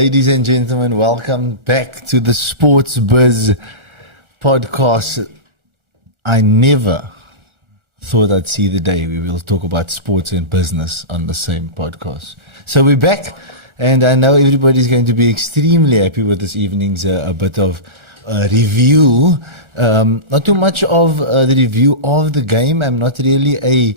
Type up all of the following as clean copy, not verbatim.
Ladies and gentlemen, welcome back to the SportsBiz podcast. I never thought I'd see the day we will talk about sports and business on the same podcast. So we're back, and I know everybody's going to be extremely happy with this evening's a bit of review. Not too much of the review of the game. I'm not really a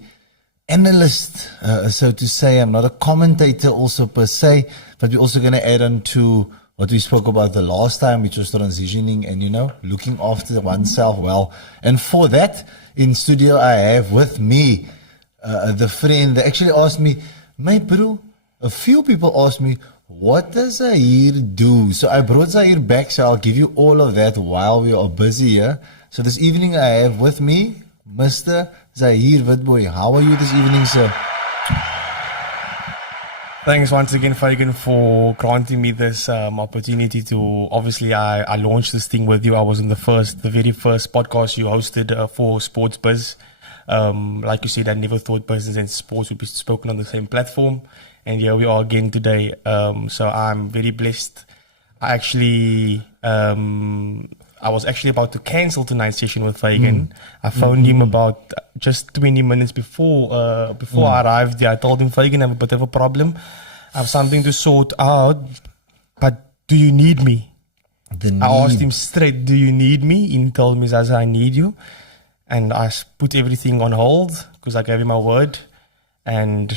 analyst, so to say. I'm not a commentator also per se, but we're also going to add on to what we spoke about the last time, which was transitioning and, looking after oneself well. And for that, in studio, I have with me the friend that actually asked me, my bro, a few people asked me, what does Zahir do? So I brought Zahir back, so I'll give you all of that while we are busy here. So this evening I have with me Mr. Zahir Witboy. How are you this evening, sir? Thanks once again, Fagan, for granting me this opportunity to, obviously, I launched this thing with you. I was in the very first podcast you hosted for SportsBiz. Like you said, I never thought business and sports would be spoken on the same platform. And here we are again today. So I'm very blessed. I was actually about to cancel tonight's session with Fagan. I phoned him about just 20 minutes before I arrived there. I told him, Fagan, I have a bit of a problem. I have something to sort out, but do you need me? I asked him straight, do you need me? He told me, Zaza, I need you. And I put everything on hold because I gave him my word. And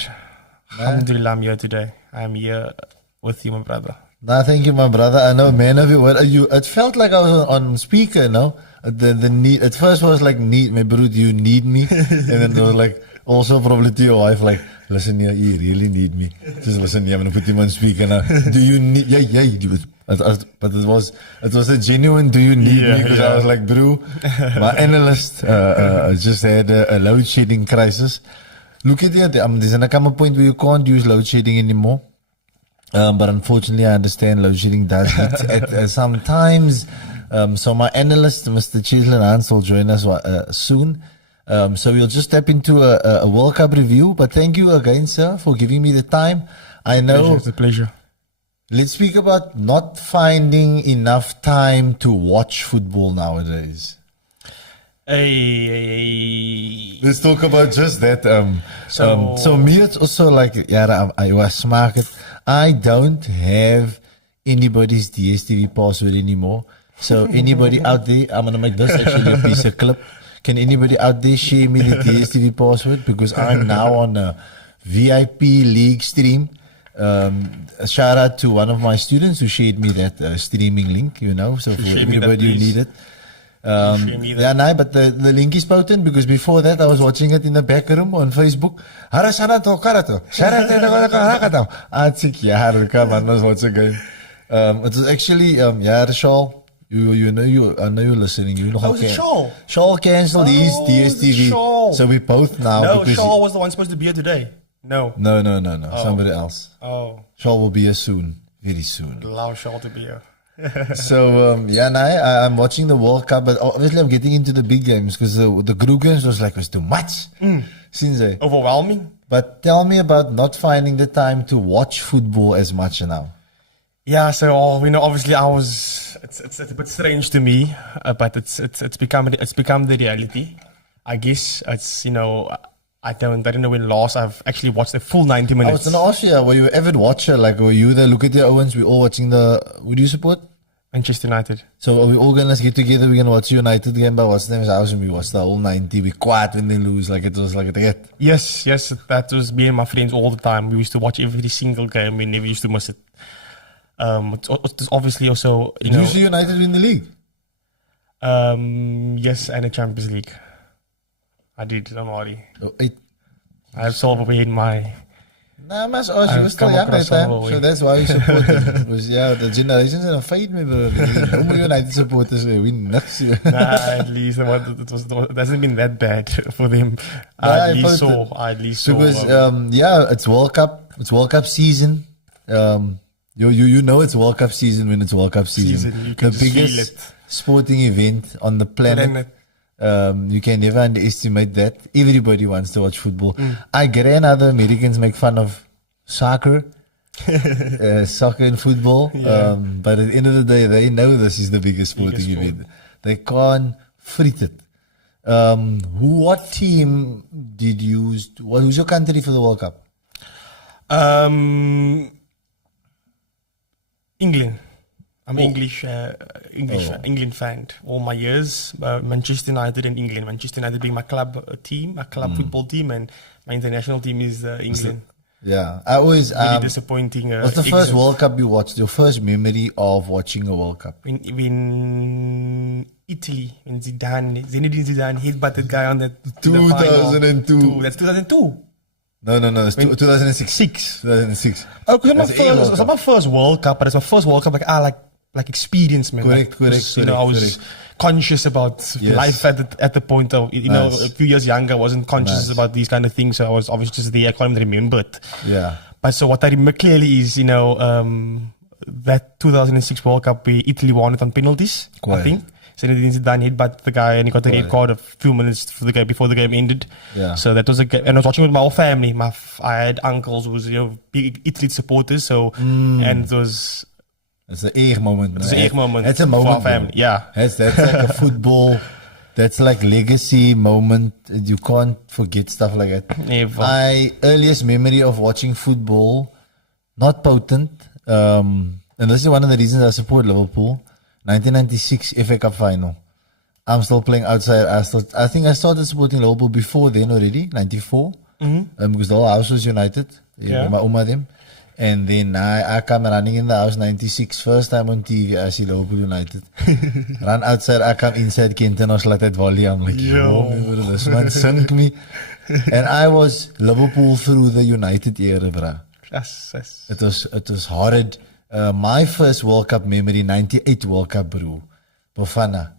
alhamdulillah, I'm here today. I'm here with you, my brother. No, thank you, my brother. I know, man of your word. It felt like I was on speaker, no? The need. At first was like, need, my bro, do you need me? And then it was like, also probably to your wife, like, listen here, you really need me. Just listen here, I'm going to put him on speaker now. Do you need, but it was a genuine, do you need me? Because I was like, bro, my analyst just had a load shedding crisis. Look at it, there's going to come a point where you can't use load shedding anymore. But unfortunately, I understand load shedding does hit at sometimes. So my analyst, Mr. Chislin Hans, will join us soon. So we'll just step into a World Cup review. But thank you again, sir, for giving me the time. I know. It's a pleasure. Let's speak about not finding enough time to watch football nowadays. Hey. Let's talk about just that. So me, it's also like, I was smart. I don't have anybody's DSTV password anymore. So anybody out there, I'm going to make this actually a piece of clip. Can anybody out there share me the DSTV password? Because I'm now on a VIP league stream. A shout out to one of my students who shared me that streaming link, so for everybody who need it. But the link is potent because before that I was watching it in the back room on Facebook. I was watching game. It was actually Rashal. I know you're listening. Shaw cancelled his DSTV. Shaw. So we both now. No, Shaw was the one supposed to be here today. No. Somebody else. Oh. Shaw will be here soon. Very soon. Allow Shaw to be here. So I'm watching the World Cup, but obviously I'm getting into the big games because the group games was too much. Overwhelming. But tell me about not finding the time to watch football as much now. Yeah, so obviously it's a bit strange to me, but it's become the reality. I guess it's I don't know when last I've actually watched the full 90 minutes. I was going to ask you, were you an avid watcher? Like, were you there? Look at the Owens. We're all watching who do you support? Manchester United. So are we all going to get together? We're going to watch United game by what's the name's house and we watch the whole 90. We quiet when they lose. Like, it was like a get. Yes. That was me and my friends all the time. We used to watch every single game. We never used to miss it. It's obviously also, Did you see United win the league? Yes, and the Champions League. I did, don't worry. I have Silverware in my... Nah, mas you were still young that time, so that's why you supported. The generations in a fight, maybe. No United supporters, we nuts. At least it hasn't been that bad for them. At least so. Because it's World Cup. It's World Cup season. It's World Cup season when it's World Cup season. The biggest sporting event on the planet. You can never underestimate that. Everybody wants to watch football. I get other Americans make fun of soccer. soccer and football. Yeah. But at the end of the day, they know this is the biggest sporting event. They can't freak it. What team did you? Who's your country for the World Cup? England. I'm English England fan all my years. Manchester United and England. Manchester United being my club team, my club football team, and my international team is England. Yeah, I always Really disappointing. What's the first World Cup you watched? Your first memory of watching a World Cup? In Italy, when Zinedine Zidane headbutted guy on the 2002. final. That's 2002. No, it's 2006. 2006. Oh, it's not my first World Cup, but it's my first World Cup. Like experience, man. Correct. I was conscious about life at the point of a few years younger. I wasn't conscious about these kind of things, so I was obviously just there. I can't even remember it. Yeah. But so what I remember clearly is that 2006 World Cup, Italy won it on penalties. I think. Zinedine Zidane headbutted the guy and he got the red card a few minutes before the game ended. Yeah. So that was and I was watching with my whole family. I had uncles who was big Italy supporters. So and it was. It's an egg moment. It's an egg moment. It's a moment for our family. Yeah. That's like a football. That's like legacy moment. You can't forget stuff like that. Never. My earliest memory of watching football, not potent, and this is one of the reasons I support Liverpool. 1996 FA Cup final. I'm still playing outside. I think I started supporting Liverpool before then already, 94. Because the whole house was united. Yeah. My Uma them. And then I come running in the house, 96. First time on TV, I see Liverpool United. Run outside, I come inside Kenton, I was like that volley. I'm like, yo, this man sunk me. And I was Liverpool through the United era, bruh. Yes. It was horrid. My first World Cup memory, 98 World Cup, bro. Bafana.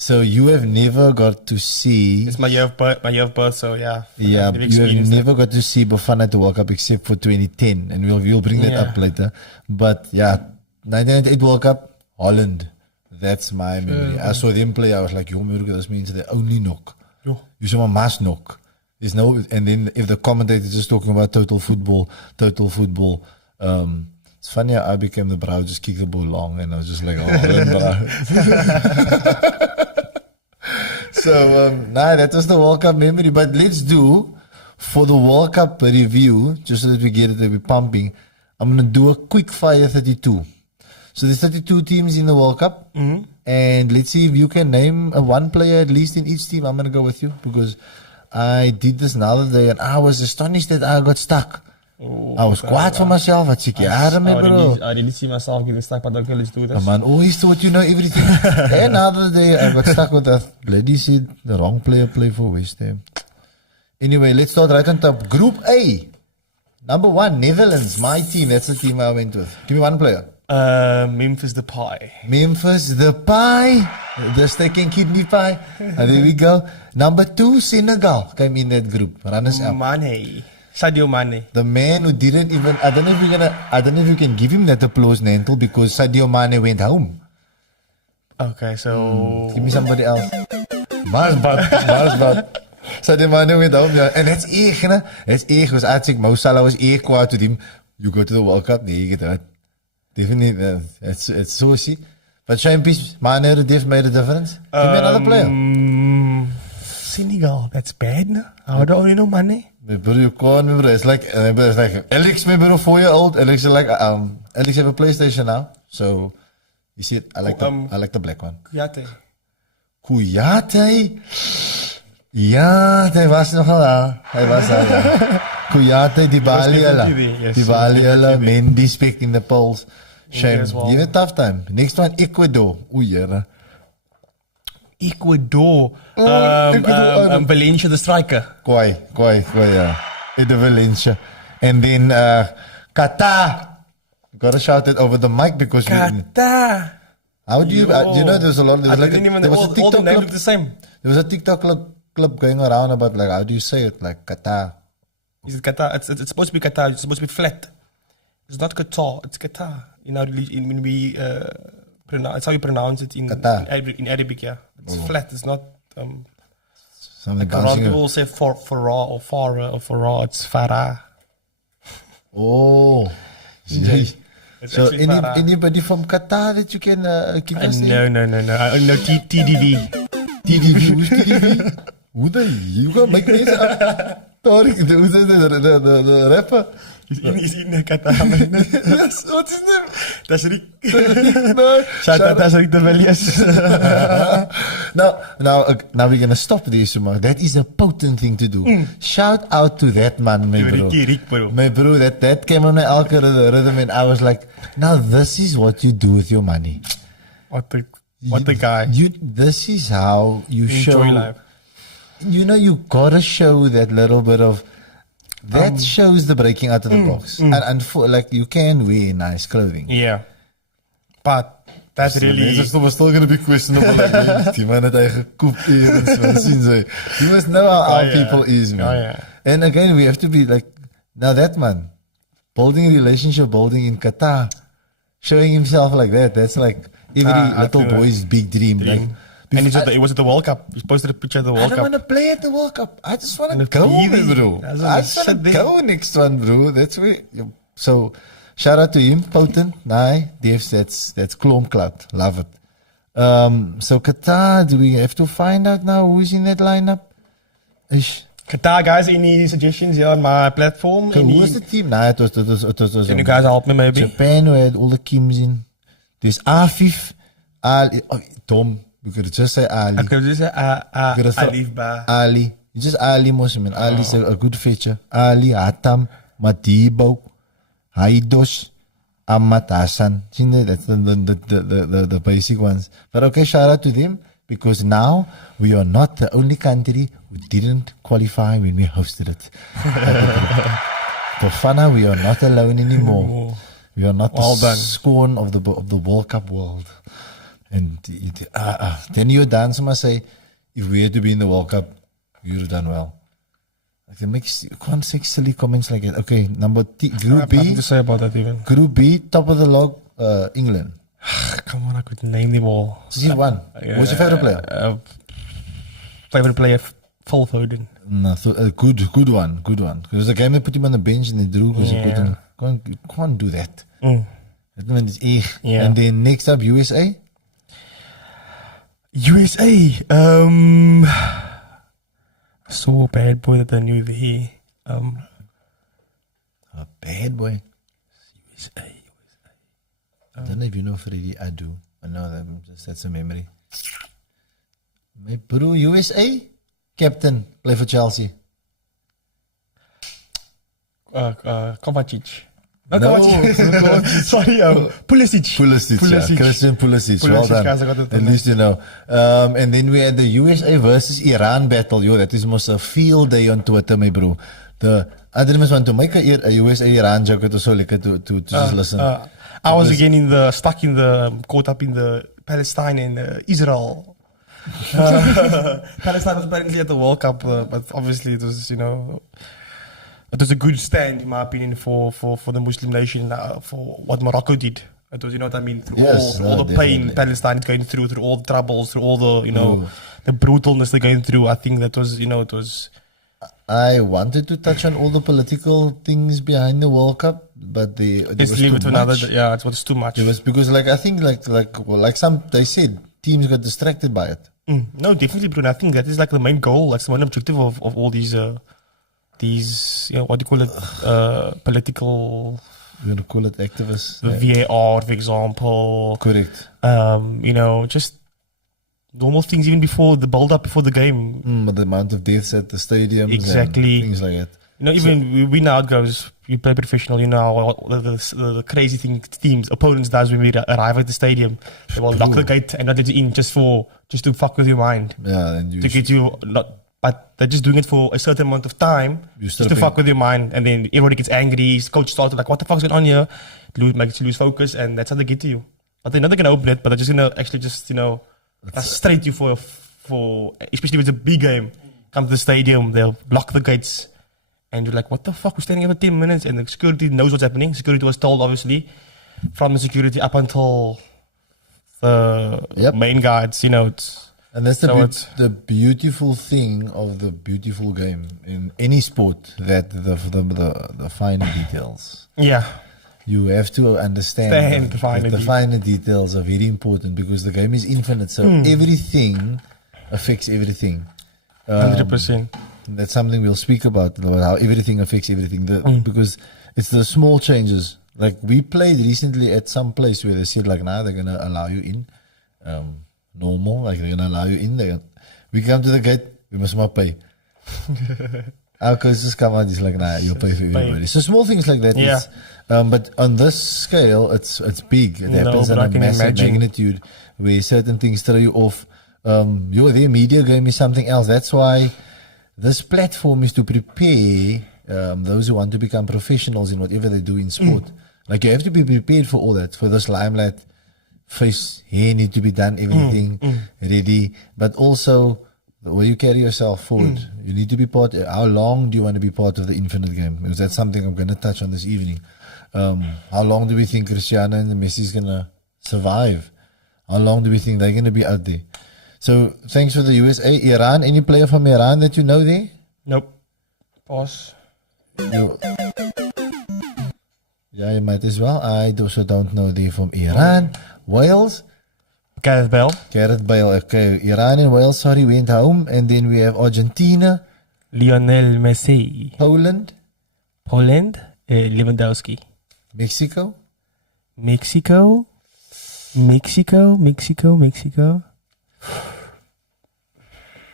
So you have never got to see... It's my year of birth, so yeah. Yeah, you have never got to see Bafana at the World Cup except for 2010. And we'll bring that up later. But yeah, 1998 World Cup, Holland. That's my memory. I saw them play, I was like, yo, this means they only knock. You saw my mass knock. There's no... And then if the commentator is just talking about total football, it's funny how I became the bro, just kick the ball long, and I was just like, So, that was the World Cup memory. But let's do, for the World Cup review, just so that we get it, that we're pumping, I'm going to do a quick fire 32. So there's 32 teams in the World Cup, and let's see if you can name one player at least in each team. I'm going to go with you, because I did this another day, and I was astonished that I got stuck. I was quiet for myself. I didn't see myself getting stuck, but okay, let's do this. Man, always thought you know everything. And another day, I got stuck with that. Lady said the wrong player play for West Ham. Anyway, let's start right on top. Group A. Number 1, Netherlands. My team. That's the team I went with. Give me one player. Memphis Depay. Memphis Depay. The steak and kidney pie. There we go. Number 2, Senegal came in that group. Runners up. Sadio Mane. The man who didn't even... I don't know if you can give him that applause, Nantel, because Sadio Mane went home. Okay, so... Give me somebody else. Marsbad. Sadio Mane went home, yeah. And that's erg, né? That's erg, because I think Mo Salah was erg kwaad with him. You go to the World Cup, nee, you get that. Definitely, it's so see. But Shane Peace, Mane made a difference. Give me another player. Senegal, that's bad, no? I don't only know Mane. Bro, you can't remember. It's like Alex, maybe a 4-year-old. Alex is like Alex have a PlayStation now, so you see it. I like the black one. Kouyaté. Ja, hij was nogal daar. Kouyaté, Dybala, Mendy speak in the polls. Shame. You had a tough time. Next one, Ecuador. Ecuador. Valencia, the striker. Kwai, yeah. The Valencia. And then Qatar. Gotta shout it over the mic because Qatar. How do you know there's a lot there was a TikTok all the names clip. look the same. There was a TikTok clip going around about like how do you say it, like Qatar. Is it Qatar? It's supposed to be Qatar, it's supposed to be flat. It's not Qatar, it's Qatar. When we it's how you pronounce it in Arabic, yeah. It's flat, it's not something like a lot of people say Farah, it's Farah. Oh, Yes. It's So actually Farah. anybody from Qatar that you can keep us in? No. I only know TDV. TDV, who's TDV? Who the you gonna make me Sorry, who's the rapper? He's in Qatar. Yes, what's his name? That's Rick. No, Shout out to Rick de Villiers. now we're gonna stop this, Suma. That is a potent thing to do. Shout out to that man, my bro. Rick, bro. My bro, that came on my algorithm rhythm, and I was like, now this is what you do with your money. What the guy. This is how you show Enjoy life. You know, you gotta show that little bit of that shows the breaking out of the box, and for like you can wear nice clothing. Yeah. But that's really... It's still gonna be questionable. Like, die man het hy gekoop eers van sien sy. You must know how people is, man. Oh, yeah. And again, we have to be like, now that man, building a relationship, building in Qatar, showing himself like that, that's like every little boy's big dream. Like, and it was at the World Cup. He posted a picture of the World I don't Cup. want to play at the World Cup. I just want to And go, TV. bro. That's I just want to go next one, bro. That's where. So, shout out to him, potent. Nah, Dave, that's Klomklad. Love it. So Qatar, do we have to find out now who's in that lineup? Ish. Qatar, guys, any suggestions here on my platform? So who was the team? Nah, it was Can you guys help me maybe? Japan, who had all the Kims in. There's Afif, Ali, Tom. We could just say Ali. I could just say Alif Ba. Ali. It's just Ali Muslim. Ali's a good feature. Ali, Atam, Madibo, Haidos, Ahmad Hassan. That's the basic ones. But okay, shout out to them because now we are not the only country who didn't qualify when we hosted it. For Fana, we are not alone anymore. We are not the scorn of the World Cup world. And then you're done. Someone say, if we had to be in the World Cup, you'd have done well. Like, you can't say silly comments like that. Okay, Group B. Nothing to say about that even. Group B, top of the log, England. Come on, I could name them all. Just one. Who's your favorite player? Favorite player, Phil Foden. No, good one. Because the game they put him on the bench and they drew because he can't do that. That man is And then next up, USA. USA. I saw a bad boy that I knew over here. A bad boy. USA. I don't know if you know Freddie Adu. I know that that's a memory. My bro, USA captain play for Chelsea. Kovacic. No, sorry, Pulisic. Christian Pulisic. Well done. Guys, I got it. At least you know. And then we had the USA versus Iran battle. Yo, that is most a field day on Twitter, my bro. The other want to make a USA Iran joke to so like to just listen. I was again caught up in the Palestine and Israel. Palestine was apparently at the World Cup, but obviously it was, it was a good stand, in my opinion, for the Muslim nation, for what Morocco did. It was, you know what I mean, through all the pain Palestine is going through all the troubles, through all the, the brutalness they're going through. I think that was, it was... I wanted to touch on all the political things behind the World Cup, but let's leave it to another. Yeah, it was too much. It was because, I think, they said, teams got distracted by it. No, definitely, Bruno. I think that is the main goal. That's the main objective of all these, what do you call it, political. We're gonna call it activists. The VAR, for example. Correct. Just normal things even before the build-up before the game. The amount of deaths at the stadiums. Exactly. And things like that. Even we know it goes. You play professional, the crazy thing opponents does when we arrive at the stadium. They will lock the gate and not let you in just to fuck with your mind. Yeah, and to get you but they're just doing it for a certain amount of time just to fuck with your mind, and then everybody gets angry. Coach starts like, "What the fuck's going on here?" Makes you lose focus, and that's how they get to you. But they're not gonna open it, but they're just gonna actually frustrate you for especially if it's a big game. Come to the stadium, they'll block the gates. And you're like, what the fuck? We're standing here for 10 minutes and the security knows what's happening. Security was told, obviously, from the security up until the main guards, And that's the beautiful thing of the beautiful game in any sport, that the finer details. Yeah. You have to understand Stand the finer that the details. finer details are very important because the game is infinite. So everything affects everything. 100%. That's something we'll speak about how everything affects everything. Because it's the small changes. Like we played recently at some place where they said like, nah, they're gonna allow you in. Normal, like they're gonna allow you in. We come to the gate, we must not pay. Our coaches come out, it's like, nah, you'll pay for everybody. So small things like that. Yeah. Is, but on this scale, it's big. It happens but on I a can massive imagine. magnitude where certain things throw you off. Their media game is something else. That's why this platform is to prepare those who want to become professionals in whatever they do in sport. Like you have to be prepared for all that, for this limelight. Face, hair need to be done, everything ready. But also the way you carry yourself forward. You need to be part. How long do you want to be part of the infinite game? Because that's something I'm going to touch on this evening. How long do we think Cristiano and Messi is going to survive? How long do we think they're going to be out there? So thanks for the USA. Iran, any player from Iran that you know there? Nope. Pause. No. Yeah, you might as well. I also don't know they from Iran. Wales? Gareth Bale. Gareth Bale. Okay, Iran and Wales, sorry, went home. And then we have Argentina, Lionel Messi. Poland, Poland. Lewandowski. Mexico, Mexico.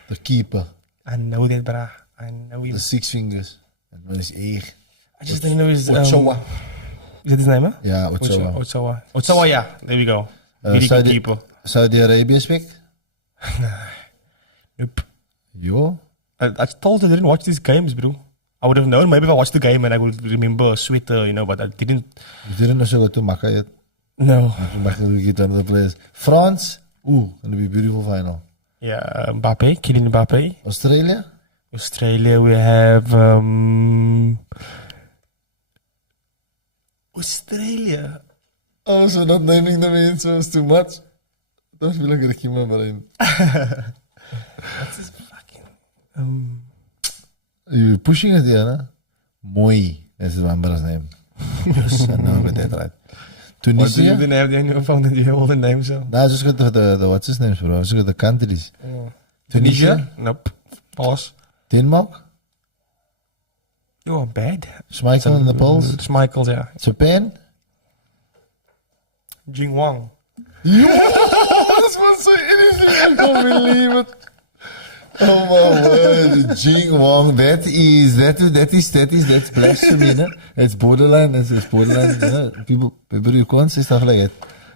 the keeper, I know that, bruh. I know him. the six fingers. That one is echt. I just don't know his... Ochoa. Is that his name, huh? Yeah, Ochoa. Ochoa, yeah. There we go. Really good keeper. Saudi Arabia speak? Nope. Yo. I told you I didn't watch these games, bro. I would have known maybe if I watched the game and I would remember a sweater, but I didn't. You didn't also go to Makkah yet? No. Makkah will get one of the players. France? Ooh, gonna be a beautiful final. Yeah, Mbappe, Kylian Mbappe. Australia? Australia, we have Australia. Oh, so not naming the names was too much? I don't feel like I keep my brain. What's his fucking You're pushing it here, huh? Moi. That's his one brother's name. Yes, I know about that, right? What do you Tunisia? didn't have on your phone? Did you have all the names? So? No, I just got the what's his name, bro? I just got the countries. Tunisia? Nope. Pause. Denmark? You are bad. Schmeichel in the polls? It's Michael's, yeah. Japan? Jing Wang. This man say anything, I can't believe it. Oh my word, Jing Wong, that's blasphemy, no? That's borderline, that's borderline, people you can't say stuff like that.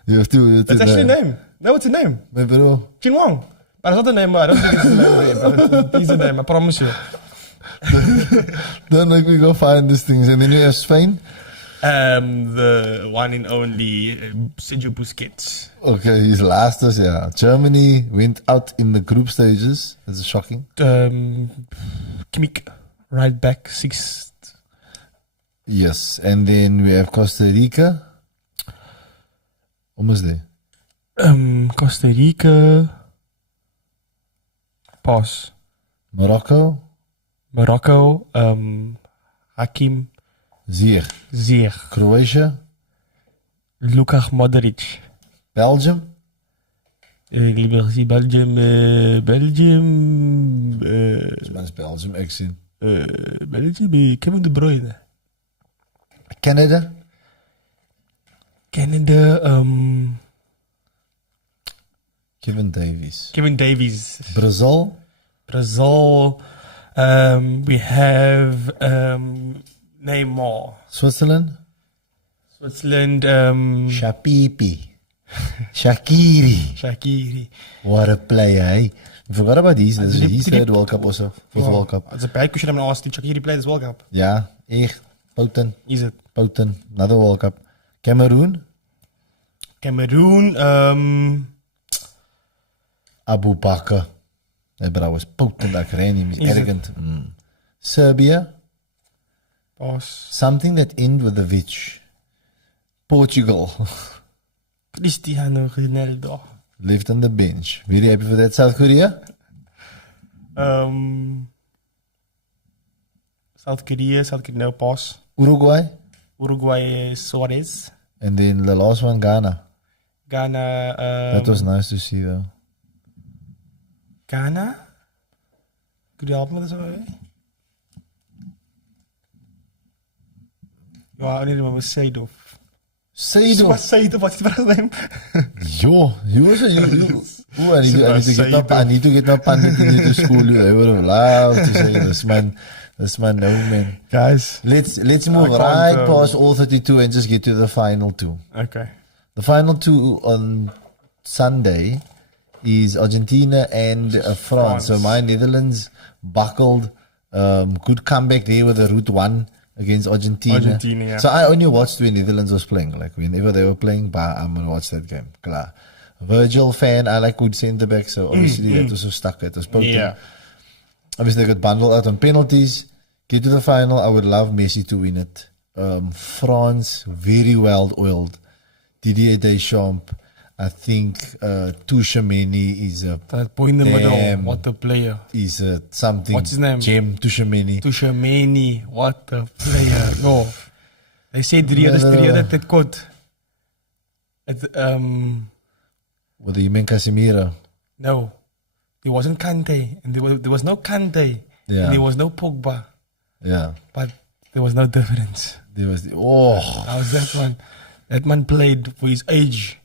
You have to. It's actually a name. No, it's a name. My bro. Jing Wang. But it's not a name, I don't think it's a name. But it's a name, I promise you. Don't make me go find these things. And then you have Spain. The one and only Sergio Busquets. Okay, he's last us, yeah. Germany went out in the group stages. That's shocking. Kimmich, right back, sixth. Yes, and then we have Costa Rica. Almost there. Costa Rica. Pause. Morocco. Hakim Ziyech. Croatia. Luka Modric. Belgium. Belgium. Spanish Belgium accent. Belgium. Kevin De Bruyne. Canada. Kevin Davies. Kevin Davies. Brazil. We have Neymar. Switzerland. Shaqiri. Shaqiri. What a player, eh? You forgot about these. He's third World Cup also. Fourth World Cup. It's a bad question I'm going to ask. Did Shaqiri play this World Cup? Yeah, echt. Potent. Is it? Potent. Another World Cup. Cameroon. Abu Bakr. That bro was potent. I ran him. He's arrogant. Serbia. Boss. Something that end with a Vich. Portugal. Cristiano Ronaldo. Left on the bench. Very happy for that. South Korea. South Korea, no, pause. Uruguay. Uruguay, Suarez. And then the last one, Ghana. Ghana. That was nice to see, though. Ghana? Could you help me with this one? I only remember Seydorf. Seydorf. Seydorf, what's his first name? Yo, you also, Ooh, I need to get my pandit into school. I would have loved to say this man, no man. Guys. Let's move right past all 32 and just get to the final two. Okay. The final two on Sunday is Argentina and France. So my Netherlands buckled. Good comeback there with the route 1 against Argentina. Yeah. So I only watched when Netherlands was playing. Like whenever they were playing, I'm going to watch that game. Klar. Virgil fan, I like good centre back. So obviously that was so stuck. It was potent. Yeah. Obviously they got bundled out on penalties. Get to the final. I would love Messi to win it. France, very well oiled. Didier Deschamps. I think Tuchemeni is a that boy in the middle. What a player. Is something. What's his name? Jem Tuchemeni. Tuchemeni. What a player. No. They say that code. With the Yemen Casemiro. No. There wasn't Kante. And there was no Kante. Yeah. And there was no Pogba. Yeah. But there was no difference. There was That was that one. That man played for his age.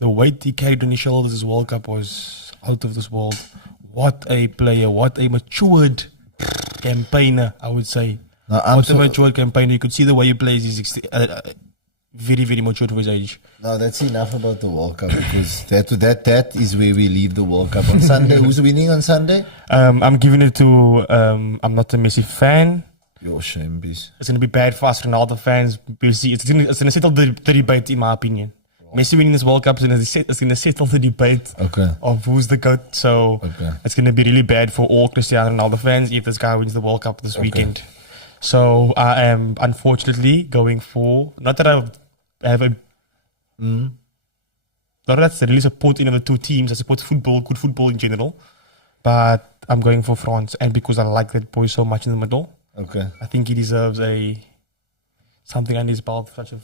The weight he carried on his shoulders this World Cup was out of this world. What a player. What a matured campaigner, I would say. Now, what a matured campaigner. You could see the way he plays. He's very, very matured for his age. Now, that's enough about the World Cup because that is where we leave the World Cup. On Sunday, who's winning on Sunday? I'm giving it to, I'm not a Messi fan. Your shame, Biz. It's going to be bad for us Ronaldo fans. We'll see. It's going to settle the debate, in my opinion. Messi winning this World Cup is going to settle the debate of who's the GOAT. So it's going to be really bad for all Cristiano Ronaldo fans if this guy wins the World Cup this weekend. So I am unfortunately going for, not that I have a, not that I really support any of the two teams. I support football, good football in general. But I'm going for France. And because I like that boy so much in the middle, I think he deserves something under his belt, such a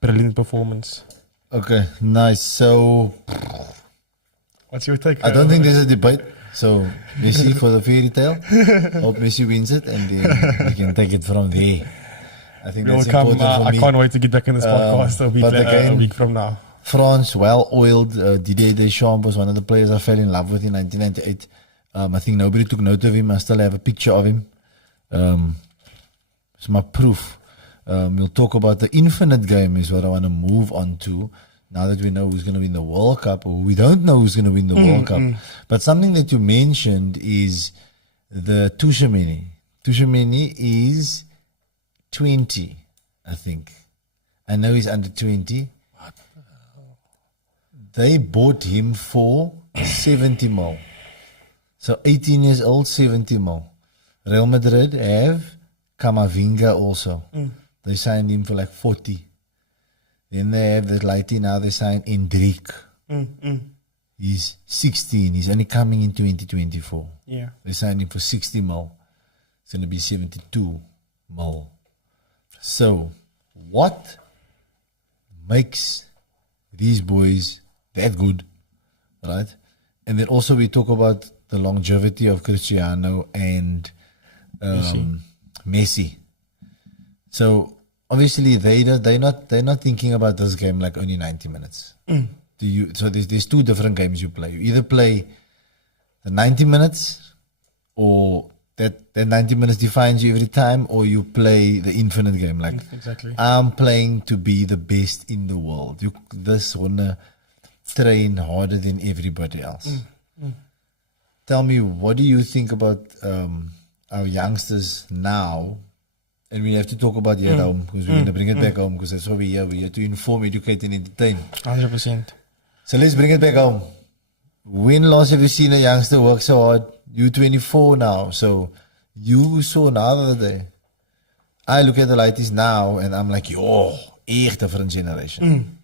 brilliant performance. Okay, nice. So, what's your take? I don't think there's a debate. So, Messi for the fairy tale. Hope Messi wins it, and then we can take it from there. I think that's important for me. I can't wait to get back in this podcast a week from now. France, well-oiled. Didier Deschamps was one of the players I fell in love with in 1998. I think nobody took note of him. I still have a picture of him. It's my proof. We'll talk about the infinite game is what I want to move on to now that we know who's going to win the World Cup, or we don't know who's going to win the World Cup. But something that you mentioned is the Tuchemeni. Tuchemeni is 20, I think. I know he's under 20. What the hell? They bought him for 70 mil. So 18 years old, 70 mil. Real Madrid have Camavinga also. They signed him for like 40. Then they have that lighty now. They signed Endrick. He's 16. He's only coming in 2024. Yeah. They signed him for 60 mil. It's going to be 72 mil. So, what makes these boys that good, right? And then also we talk about the longevity of Cristiano and Messi. So obviously they're not thinking about this game like only 90 minutes. So there's two different games you play. You either play the 90 minutes, or that 90 minutes defines you every time, or you play the infinite game. Like I'm playing to be the best in the world. You this wanna train harder than everybody else. Tell me, what do you think about our youngsters now? And we have to talk about here at home, because we're going to bring it back home, because that's what we're here to inform, educate, and entertain. 100%. So let's bring it back home. When last have you seen a youngster work so hard? You're 24 now, so you saw another day. I look at the lighties now, and I'm like, yo, echt different generation.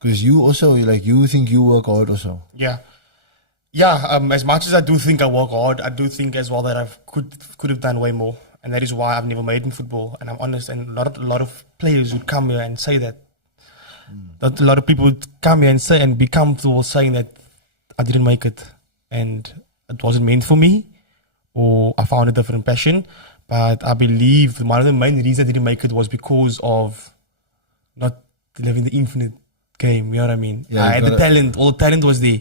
Because you also, you think you work hard also. Yeah. Yeah, as much as I do think I work hard, I do think as well that I could have done way more. And that is why I've never made in football. And I'm honest, and a lot of players would come here and say that. That a lot of people would come here and say and be comfortable saying that I didn't make it and it wasn't meant for me, or I found a different passion. But I believe one of the main reasons I didn't make it was because of not living the infinite game. You know what I mean? Yeah, I had the talent. All the talent was there.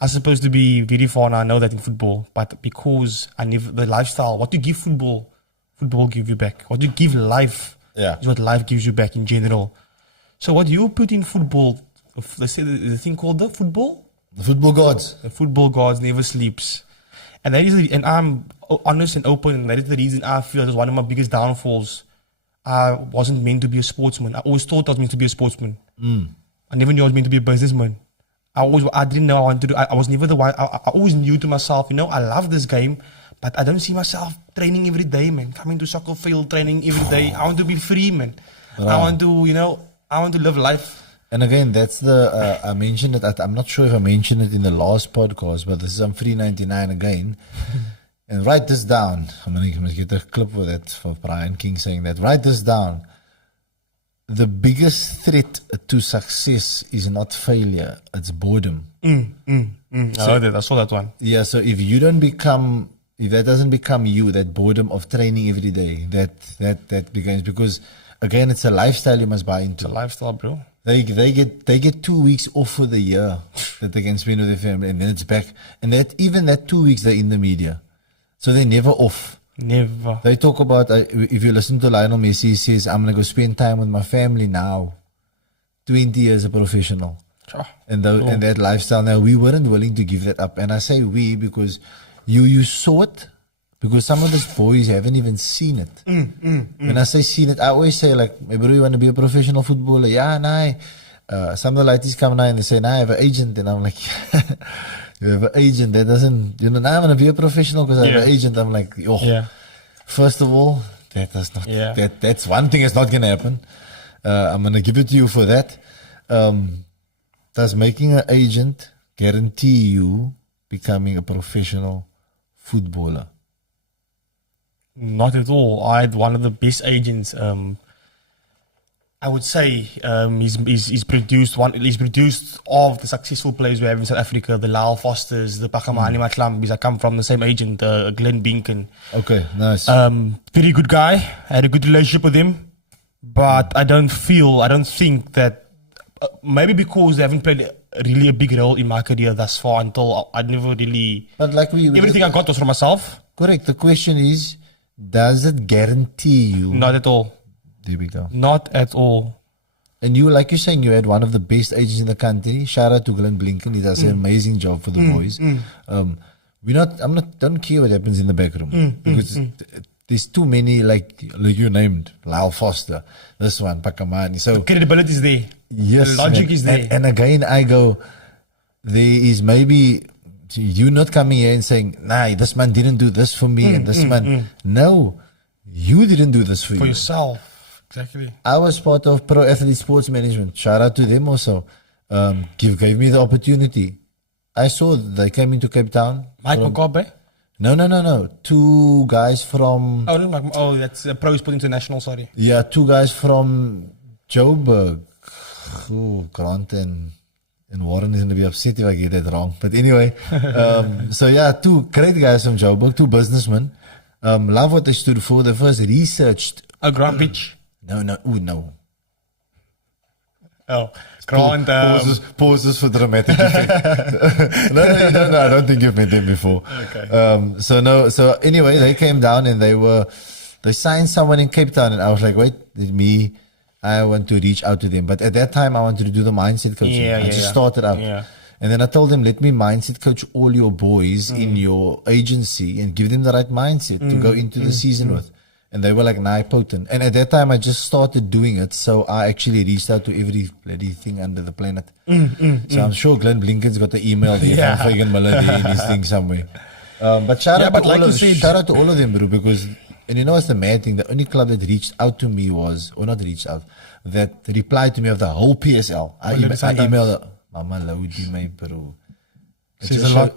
I was supposed to be very far, and I know that in football. But because I never, the lifestyle, what you give football will give you back. What you give life is what life gives you back in general. So what you put in football, let's say the thing called the football? The football gods. The football gods never sleeps. And that is, and I'm honest and open, and that is the reason I feel it was one of my biggest downfalls. I wasn't meant to be a sportsman. I always thought I was meant to be a sportsman. I never knew I was meant to be a businessman. I didn't know I wanted to do. I was never the one. I always knew to myself, I love this game, but I don't see myself training every day, man. Coming to soccer field, training every day. I want to be free, man. I want to, I want to live life. And again, that's the, I mentioned it, I'm not sure if I mentioned it in the last podcast, but this is on Free 99 again. And write this down. I'm going to get a clip with it for Brian King saying that. Write this down. The biggest threat to success is not failure, it's boredom. I saw that one. Yeah, so if you don't become, if that doesn't become you, that boredom of training every day, that begins, because again, it's a lifestyle you must buy into. It's a lifestyle, bro. They get 2 weeks off for the year that they can spend with their family, and then it's back. And that 2 weeks they're in the media, so they're never off. Never. They talk about, if you listen to Lionel Messi, he says, I'm going to go spend time with my family now. 20 years a professional. And that lifestyle. Now, we weren't willing to give that up. And I say we because you saw it, because some of these boys haven't even seen it. When I say seen it, I always say, like, maybe you want to be a professional footballer. Yeah, nah. Some of the ladies come now and they say, nah, I have an agent. And I'm like, you have an agent that doesn't, now I'm going to be a professional because I have an agent. I'm like, first of all, that does not, that's one thing that's not going to happen. I'm going to give it to you for that. Does making an agent guarantee you becoming a professional footballer? Not at all. I had one of the best agents. I would say he's produced of the successful players we have in South Africa, the Lyle Fosters, the Pakamani Matlambis. I come from the same agent, Glenn Binken. Okay, nice. Very good guy. I had a good relationship with him, but I don't think that maybe because they haven't played really a big role in my career thus far until I never really. But like everything I got was from myself. Correct. The question is, does it guarantee you? Not at all. There we go. Not at all. And you, like you're saying, you had one of the best agents in the country. Shout out to Glenn Blinken. He does an amazing job for the boys. Don't care what happens in the back room because there's too many, like you named, Lyle Foster, this one, Pakamani. So the credibility is there. Yes, the logic is there. And again, I go, there is maybe you not coming here and saying, nah, this man didn't do this for me, and this man, no, you didn't do this for you. For yourself. Exactly. I was part of Pro Athlete Sports Management. Shout out to them also. Gave me the opportunity. I saw they came into Cape Town. Mike Makabe? No. Two guys from... that's Pro Sport International, sorry. Yeah, two guys from Joburg. Grant and Warren is going to be upset if I get that wrong. But anyway, so yeah, two great guys from Joburg, two businessmen. Love what they stood for. They first researched... Grant Beach? No. Oh, Grant. Pauses for dramatic effect. No, I don't think you've met them before. Okay. So anyway, they came down and they signed someone in Cape Town, and I was like, wait, I want to reach out to them. But at that time, I wanted to do the mindset coaching. I just started out. Yeah. And then I told them, let me mindset coach all your boys in your agency and give them the right mindset to go into the season with. And they were like, nah, potent. And at that time, I just started doing it. So I actually reached out to every bloody thing under the planet. So I'm sure Glenn Blinken's got the email there from Fagan Melody in his thing somewhere. But shout out to all of them, bro, because... And you know what's the mad thing? The only club that reached out to me that replied to me of the whole PSL. I emailed Mama Laudi, my bro. Says a lot.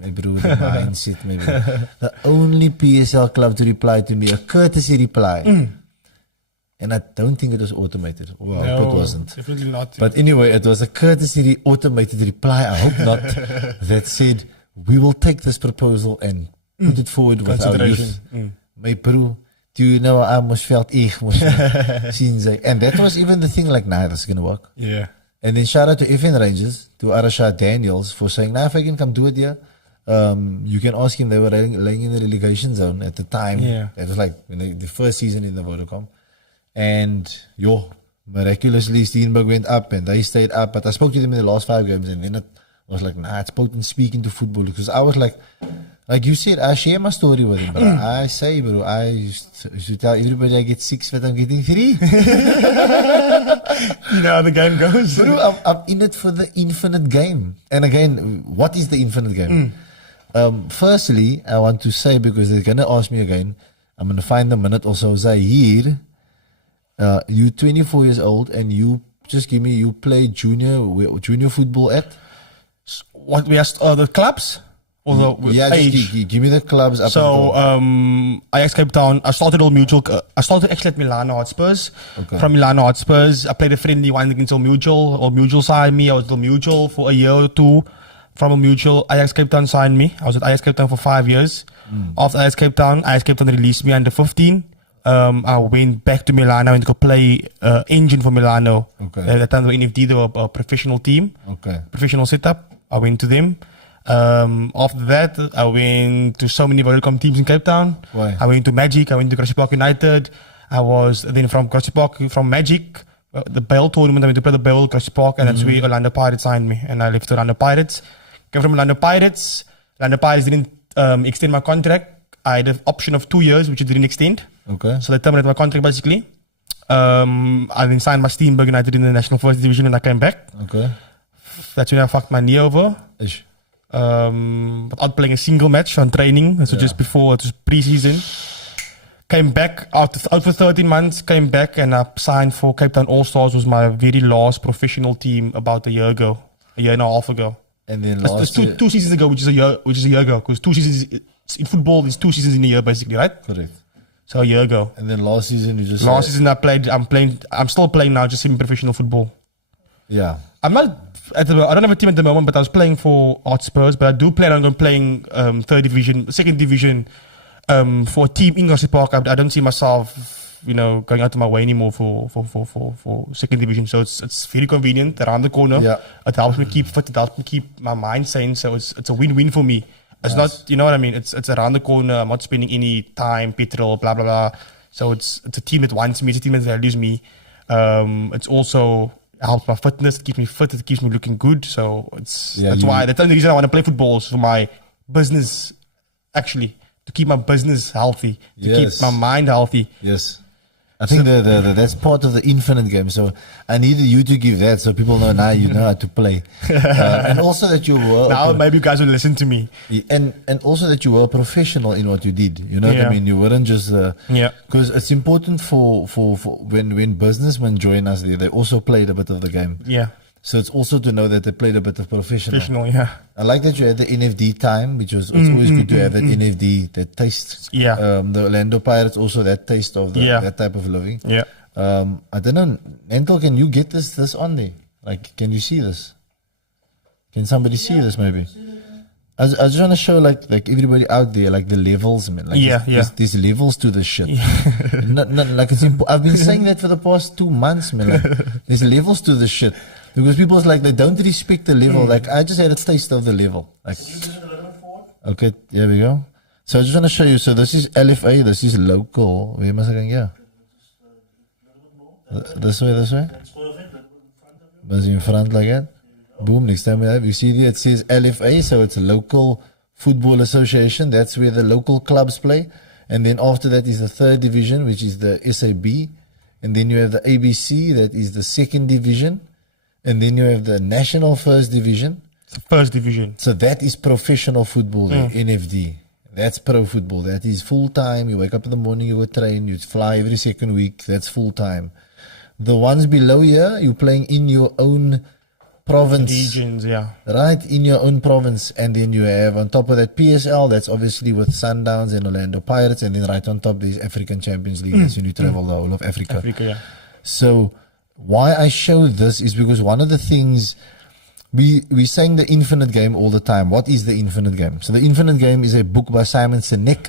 My bro, the mindset, my bro. The only PSL club to reply to me, a courtesy reply. And I don't think it was automated. Well, I hope it wasn't. Definitely not. But anyway, it was a courtesy automated reply, I hope not, that said, we will take this proposal and put it forward with our youth. My bro, do you know I almost felt and that was even the thing, like, nah, that's going to work. Yeah. And then shout out to FN Rangers, to Arashad Daniels for saying, nah, if I can come do it here, you can ask him. They were laying in the relegation zone at the time. Yeah. It was like the first season in the Vodacom. And miraculously Steenberg went up and they stayed up. But I spoke to them in the last 5 games and then it was like, nah, it's potent speaking to football. Because I was like you said, I share my story with him. But I say, bro, I used to tell everybody I get 6, but I'm getting 3. You know how the game goes. Bro, I'm in it for the infinite game. And again, what is the infinite game? Firstly, I want to say, because they're going to ask me again, I'm going to find a minute or so. Zahir, you're 24 years old and you just give me, you play junior football at? What we asked, the clubs? Or the age? Just give me the clubs. Up so, Ajax Cape Town, I started all mutual. I started actually at Milano Hotspurs. Okay. From Milano Hotspurs, I played a friendly one against All Mutual. All Mutual signed me. I was at All Mutual for a year or 2. From All Mutual, Ajax Cape Town signed me. I was at Ajax Cape Town for 5 years. After Ajax Cape Town released me under 15. I went back to Milano and to go play engine for Milano. Okay. At that time, the NFD, they were a professional team. Okay. Professional setup. I went to them. After that, I went to so many Vodacom teams in Cape Town. Why? I went to Magic. I went to Grassy Park United. I was then from Grassy Park, from Magic, the Bale tournament. I went to play the Bale Grassy Park, and that's where Orlando Pirates signed me, and I left Orlando Pirates. Came from Orlando Pirates. Orlando Pirates didn't extend my contract. I had an option of 2 years, which it didn't extend. Okay. So they terminated my contract basically. I then signed my Steenberg United in the National First Division, and I came back. Okay. That's when I fucked my knee over. Ish. Without playing a single match on training. So just before, it was pre-season. Came back out for 13 months, came back and I signed for Cape Town All-Stars. Was my very last professional team about a year and a half ago. And then two seasons ago, which is a year ago. Because 2 seasons in football is 2 seasons in a year basically, right? Correct. So a year ago. And then last season you just season I'm still playing now, just semi-professional football. Yeah. I don't have a team at the moment, but I was playing for Hotspurs. But I do plan on playing third division, second division for a team in Grassy Park. I don't see myself, going out of my way anymore for second division. So it's very convenient around the corner. Yeah. It helps me keep fit. It helps me keep my mind sane. So it's a win-win for me. It's not, you know what I mean. It's around the corner. I'm not spending any time, petrol, blah blah blah. So it's a team that wants me. It's a team that values me. It's also helps my fitness. It keeps me fit. It keeps me looking good. So that's the only reason I want to play football is for my business, actually, to keep my business healthy, to keep my mind healthy. Yes. I think that's part of the infinite game. So I needed you to give that so people know now you know how to play. And also that you were... Now maybe you guys will listen to me. And also that you were a professional in what you did. You know what I mean? You weren't just... Because it's important for when businessmen join us, they also played a bit of the game. Yeah. So it's also to know that they played a bit of professional. Yeah. I like that you had the NFD time, which was it's always good to have that NFD, that taste. Yeah. The Orlando Pirates also that taste of that type of living. Yeah. I don't know, Nentel, can you get this on there? Like, can you see this? Can somebody see this maybe? I just want to show like everybody out there, like the levels, man. Like there's levels to this shit. not like it's I've been saying that for the past 2 months, man. Like, there's levels to this shit. Because people's like, they don't respect the level. Like, I just had a taste of the level. Like, okay, here we go. So I just want to show you. So this is LFA. This is local. Where am I saying? Yeah. This way. Was in front like that. Boom. Next time we have, you see there, it says LFA. So it's a local football association. That's where the local clubs play. And then after that is the third division, which is the SAB. And then you have the ABC. That is the second division. And then you have the National First Division. First Division. So that is professional football, NFD. That's pro football. That is full time. You wake up in the morning, you go train, you fly every second week. That's full time. The ones below here, you're playing in your own province. Regions, yeah. Right, in your own province. And then you have on top of that PSL, that's obviously with Sundowns and Orlando Pirates. And then right on top, there's African Champions League. That's when you travel the whole of Africa. Africa, yeah. So why I show this is because one of the things we're saying the infinite game all the time. What is the infinite game? So the infinite game is a book by Simon Sinek,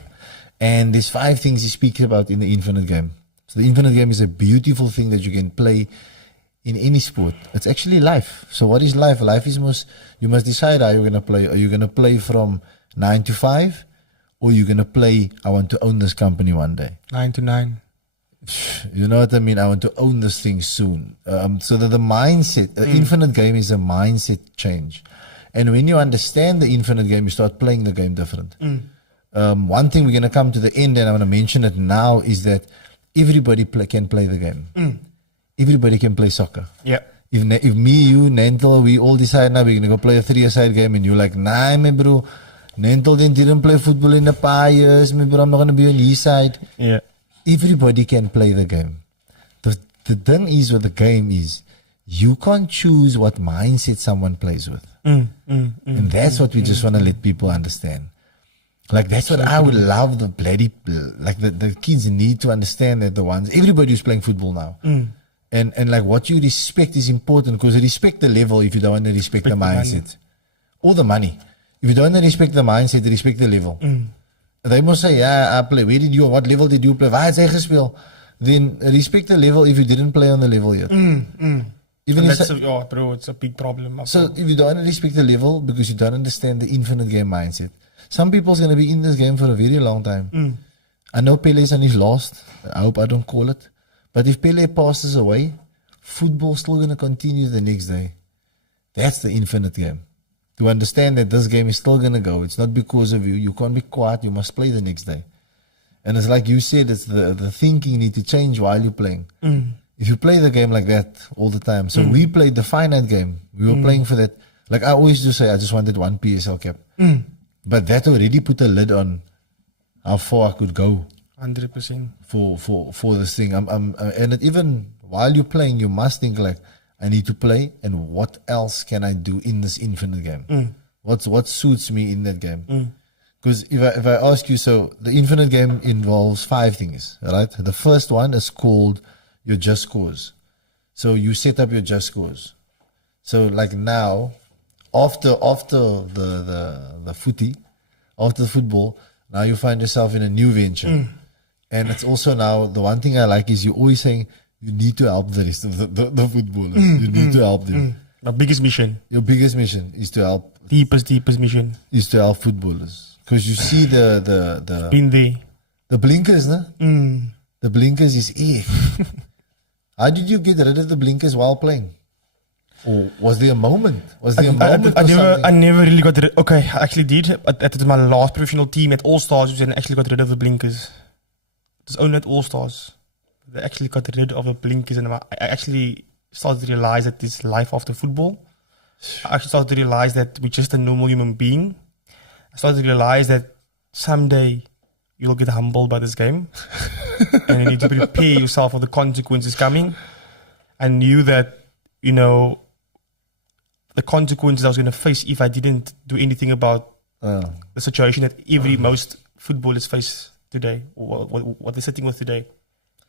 and there's 5 things he speaks about in the infinite game. So the infinite game is a beautiful thing that you can play in any sport. It's actually life. So what is life? Life is you must decide how you're going to play. Are you going to play from 9 to 5, or you're going to play, I want to own this company one day? 9 to 9. You know what I mean? I want to own this thing soon. So that the mindset, the infinite game is a mindset change. And when you understand the infinite game, you start playing the game different. One thing we're going to come to the end, and I'm going to mention it now, is that everybody can play the game. Everybody can play soccer. Yeah. If me, you, Nantel, we all decide now we're going to go play a 3-a-side game, and you're like, nah, my bro, Nantel didn't play football in a paar years, my bro, I'm not going to be on his side. Yeah. Everybody can play the game. The thing is with the game is you can't choose what mindset someone plays with. And that's what we just want to let people understand. Like, that's what I would love the kids need to understand, that everybody who's playing football now. And like what you respect is important, because respect the level if you don't want to respect the mindset. Or the money. If you don't want to respect the mindset, respect the level. They must say, yeah, I play. What level did you play? Waar het jy gespeel? Then respect the level if you didn't play on the level yet. Even bro, it's a big problem. So if you don't respect the level because you don't understand the infinite game mindset, some people's going to be in this game for a very long time. I know Pele's on his last. I hope I don't call it. But if Pele passes away, football's still going to continue the next day. That's the infinite game. To understand that this game is still going to go. It's not because of you. You can't be quiet. You must play the next day. And it's like you said, it's the thinking need to change while you're playing. If you play the game like that all the time. So we played the finite game. We were playing for that. Like I always do say, I just wanted one PSL cap. But that already put a lid on how far I could go. 100%. For this thing. And even while you're playing, you must think like, I need to play, and what else can I do in this infinite game? What suits me in that game? Because if I ask you, so the infinite game involves 5 things, right? The first one is called your just scores. So you set up your just scores. So like now, after the footy, after the football, now you find yourself in a new venture. And it's also now, the one thing I like is you're always saying, you need to help the rest of the footballers. You need to help them. My biggest mission. Your biggest mission is to help. Deepest mission. Is to help footballers. Because you see the been there. The blinkers, no? The blinkers is How did you get rid of the blinkers while playing? Or was there a moment? I never really got rid. Okay, I actually did. At my last professional team at All Stars, we actually got rid of the blinkers. It was only at All Stars. They actually got rid of the blinkers, and I actually started to realize that this life after football. I actually started to realize that we're just a normal human being. I started to realize that someday you'll get humbled by this game, and you need to prepare yourself for the consequences coming. I knew that, the consequences I was going to face if I didn't do anything about the situation that most footballers face today, or what they're sitting with today.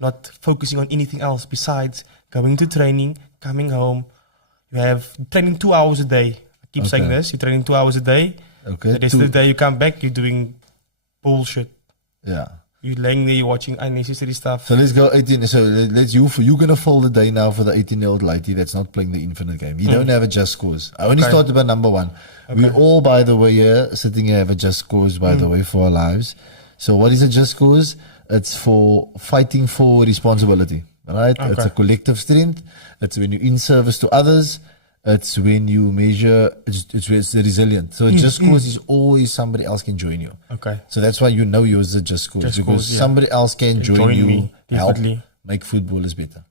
Not focusing on anything else besides going to training, coming home. You have training 2 hours a day. I keep saying this. You're training 2 hours a day. Okay. The rest of the day you come back, you're doing bullshit. Yeah. You're laying there, you're watching unnecessary stuff. So let's go 18. So you're going to fold the day now for the 18-year-old lady that's not playing the infinite game. You don't have a just scores. I only started about number 1. We all, by the way, here, sitting here have a just scores, by the way, for our lives. So what is a just scores? It's for fighting for responsibility, right? Okay. It's a collective strength. It's when you're in service to others. It's when you measure, it's resilient. So just cause is always somebody else can join you. Okay. So that's why yours is just cause. Because somebody else can join you, me, help make footballers better.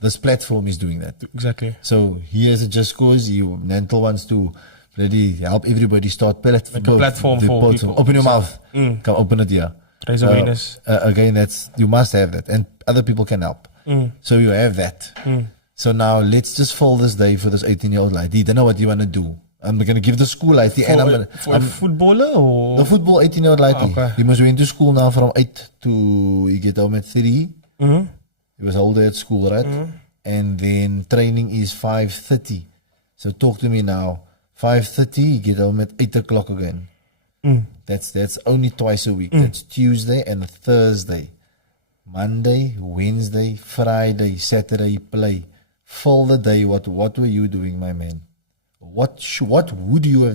This platform is doing that. Exactly. So here's a just cause. Nantel wants to really help everybody start make a platform for people. Open your mouth. Come open it here. Raise awareness. Again, you must have that, and other people can help. So you have that. So now let's just fill this day for this 18-year-old lad. He don't know what you want to do. I'm going to give the school lad, and I'm going For a footballer or? the football 18-year-old lad. Okay. He must went to school now from 8 to he get home at 3. Mm-hmm. He was whole day at school, right? And then training is 5:30. So talk to me now. 5:30, you get home at 8 o'clock again. That's only twice a week. That's Tuesday and Thursday. Monday, Wednesday, Friday, Saturday, you play. Fill the day. What were you doing, my man? What would you have